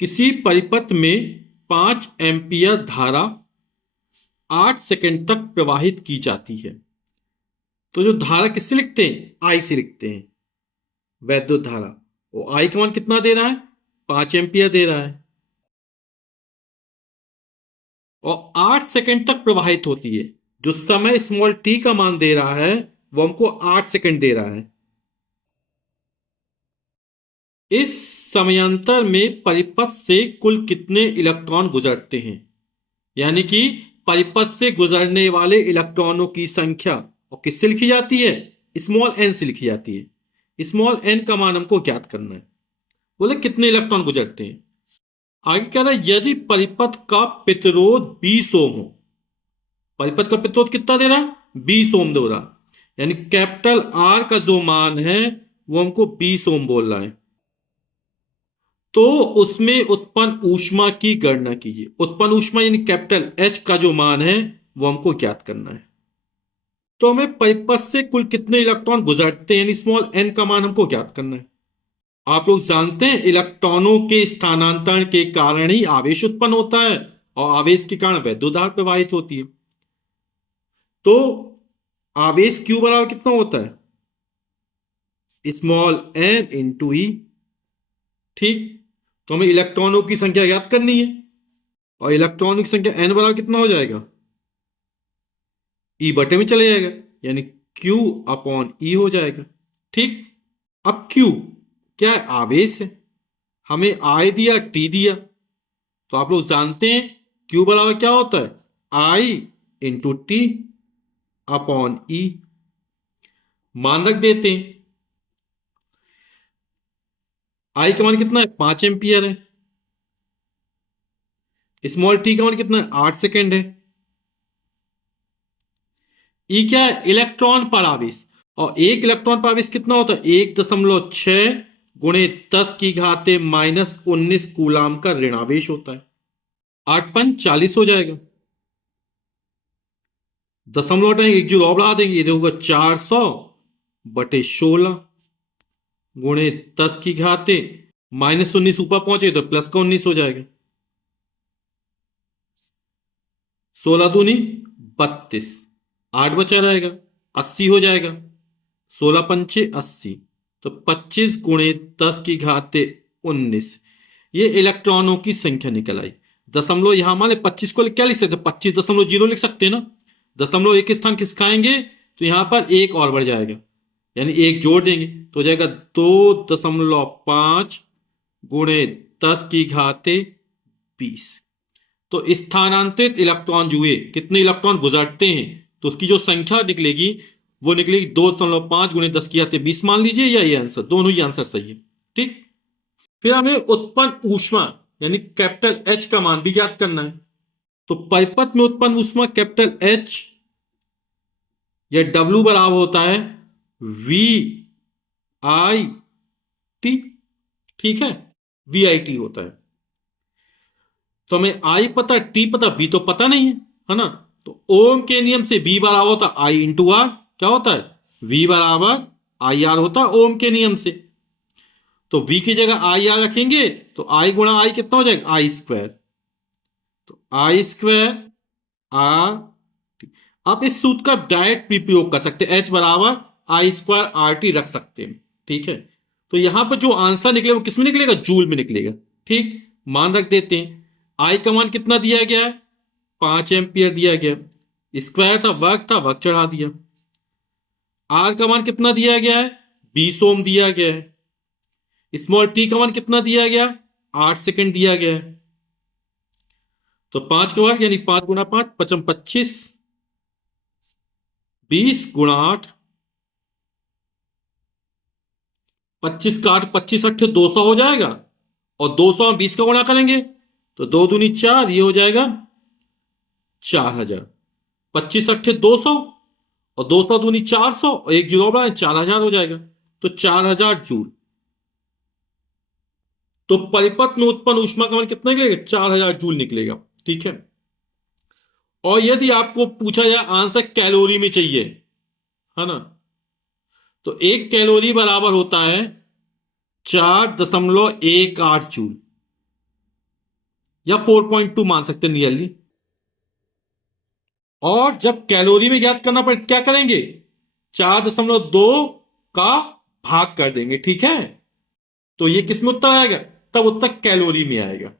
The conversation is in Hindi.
किसी परिपथ में 5 एम्पियर धारा 8 सेकंड तक प्रवाहित की जाती है। तो जो धारा किससे लिखते हैं? आई से लिखते हैं, वैद्युत धारा। वो आई का मान कितना दे रहा है? 5 एम्पियर दे रहा है, और 8 सेकंड तक प्रवाहित होती है। जो समय स्मॉल टी का मान दे रहा है वो हमको 8 सेकंड दे रहा है। इस समयांतर में परिपथ से कुल कितने इलेक्ट्रॉन गुजरते हैं? यानी कि परिपथ से गुजरने वाले इलेक्ट्रॉनों की संख्या, और किससे लिखी जाती है? स्मॉल एन से लिखी जाती है। स्मॉल एन का मान हमको ज्ञात करना है। बोले कितने इलेक्ट्रॉन गुजरते हैं। आगे कह रहा है यदि परिपथ का प्रतिरोध 20 ओम हो। परिपथ का प्रतिरोध कितना दे रहा है? 20 ओम दे रहा, यानी कैपिटल आर का जो मान है वो हमको 20 ओम बोल रहा है। तो उसमें उत्पन्न ऊष्मा की गणना कीजिए। उत्पन्न ऊष्मा यानी कैपिटल एच का जो मान है वो हमको ज्ञात करना है। तो हमें परिपथ से कुल कितने इलेक्ट्रॉन गुजरते हैं यानी स्मॉल एन का मान हमको ज्ञात करना है। आप लोग जानते हैं इलेक्ट्रॉनों के स्थानांतरण के कारण ही आवेश उत्पन्न होता है, और आवेश के कारण वैद्युत धारा प्रवाहित होती है। तो आवेश क्यू बराबर कितना होता है? स्मॉल एन इंटू ई। ठीक, तो हमें इलेक्ट्रॉनों की संख्या ज्ञात करनी है, और इलेक्ट्रॉनों की संख्या एन बराबर कितना हो जाएगा? ई बटे में चले जाएगा, यानी क्यू अपॉन ई हो जाएगा। ठीक, अब क्यू क्या है? आवेश है। हमें आई दिया, टी दिया, तो आप लोग जानते हैं क्यू बराबर क्या होता है? आई इंटू टी अपॉन ई। मान रख देते हैं। आई का मान कितना है? 5 एम्पियर है। स्मॉल टी का मान कितना है? 8 सेकेंड है। ई क्या है? इलेक्ट्रॉन पर आवेश, और एक इलेक्ट्रॉन पर आवेश कितना होता है? 1.6 गुणे 10 की घाते -19 कूलाम का ऋणावेश होता है। 8 पंच 40 हो जाएगा। दशमलव हटाएंगे, एक जो और बढ़ा देंगे, ये होगा 400 बटे 16 गुणे 10 की घाते -19 ऊपर पहुंचे तो प्लस का 19 हो जाएगा। 16 दूनी 32, 8 बचा रहेगा, 80 हो जाएगा। 16 पंचे 80, तो 25 गुणे 10 की घाते 19, ये इलेक्ट्रॉनों की संख्या निकल आई। दशमलव यहां मान 25 को क्या लिख सकते? 25.0 लिख सकते हैं ना। दशमलव एक स्थान खिसकाएंगे तो यहां पर एक और बढ़ जाएगा, यानी एक जोड़ देंगे तो हो जाएगा 2.5 गुणे 10 की घाते 20। तो स्थानांतरित इलेक्ट्रॉन जो है कितने इलेक्ट्रॉन गुजरते हैं तो उसकी जो संख्या निकलेगी वो निकलेगी 2.5 गुणे 10 की घाते 20 मान लीजिए, या ये आंसर, दोनों ही आंसर सही है। ठीक, फिर हमें उत्पन्न ऊष्मा यानी कैपिटल एच का मान भी ज्ञात करना है। तो परिपथ में उत्पन्न ऊष्मा कैपिटल एच या डब्ल्यू बराबर होता है वी आई टी। ठीक है, वी आई टी होता है। तो हमें आई पता, टी पता, वी तो पता नहीं है ना। तो ओम के नियम से वी बराबर होता है आई इंटू आर। क्या होता है? वी बराबर आई आर होता है ओम के नियम से। तो वी की जगह आई आर रखेंगे तो आई गुणा आई कितना हो जाएगा? आई स्क्वायर। तो आई स्क्वायर आर टी। आप इस सूत्र का डायरेक्ट भी प्रयोग कर सकते हैं, एच बराबर आई स्क्वायर आर टी रख सकते हैं। ठीक है, तो यहां पर जो आंसर निकलेगा वो किसमें निकलेगा? जूल में निकलेगा। ठीक, मान रख देते हैं। आई का मान कितना दिया गया है? 5 एम्पियर दिया गया। स्क्वायर था, वर्ग चढ़ा दिया। आर का मान कितना दिया गया है? 20 ओम दिया गया है। स्मॉल टी का मान कितना दिया गया? 8 सेकंड दिया गया है। तो 5 का वर्ग यानी 5 गुणा 5 पचम 25, 20 गुणा 8, 25 का 8, 25 अट्ठे 200 हो जाएगा, और 200 में 20 का गुणा करेंगे तो 2 दूनी 4, ये हो जाएगा 4000। 25 अट्ठे 200, और 200 दूनी 400, और एक जीरो बढ़ाए 4000 हो जाएगा। तो 4000 जूल। तो परिपथ में उत्पन्न ऊष्मा का मान कितना निकलेगा? 4000 जूल निकलेगा। ठीक है, और यदि आपको पूछा जाए आंसर कैलोरी में चाहिए, है ना, तो 1 कैलोरी बराबर होता है 4.18 जूल। या 4.2 मान सकते हैं नियरली। और जब कैलोरी में ज्ञात करना पड़े क्या करेंगे, 4.2 का भाग कर देंगे, ठीक है। तो ये किस में उत्तर आएगा, तब उत्तर कैलोरी में आएगा।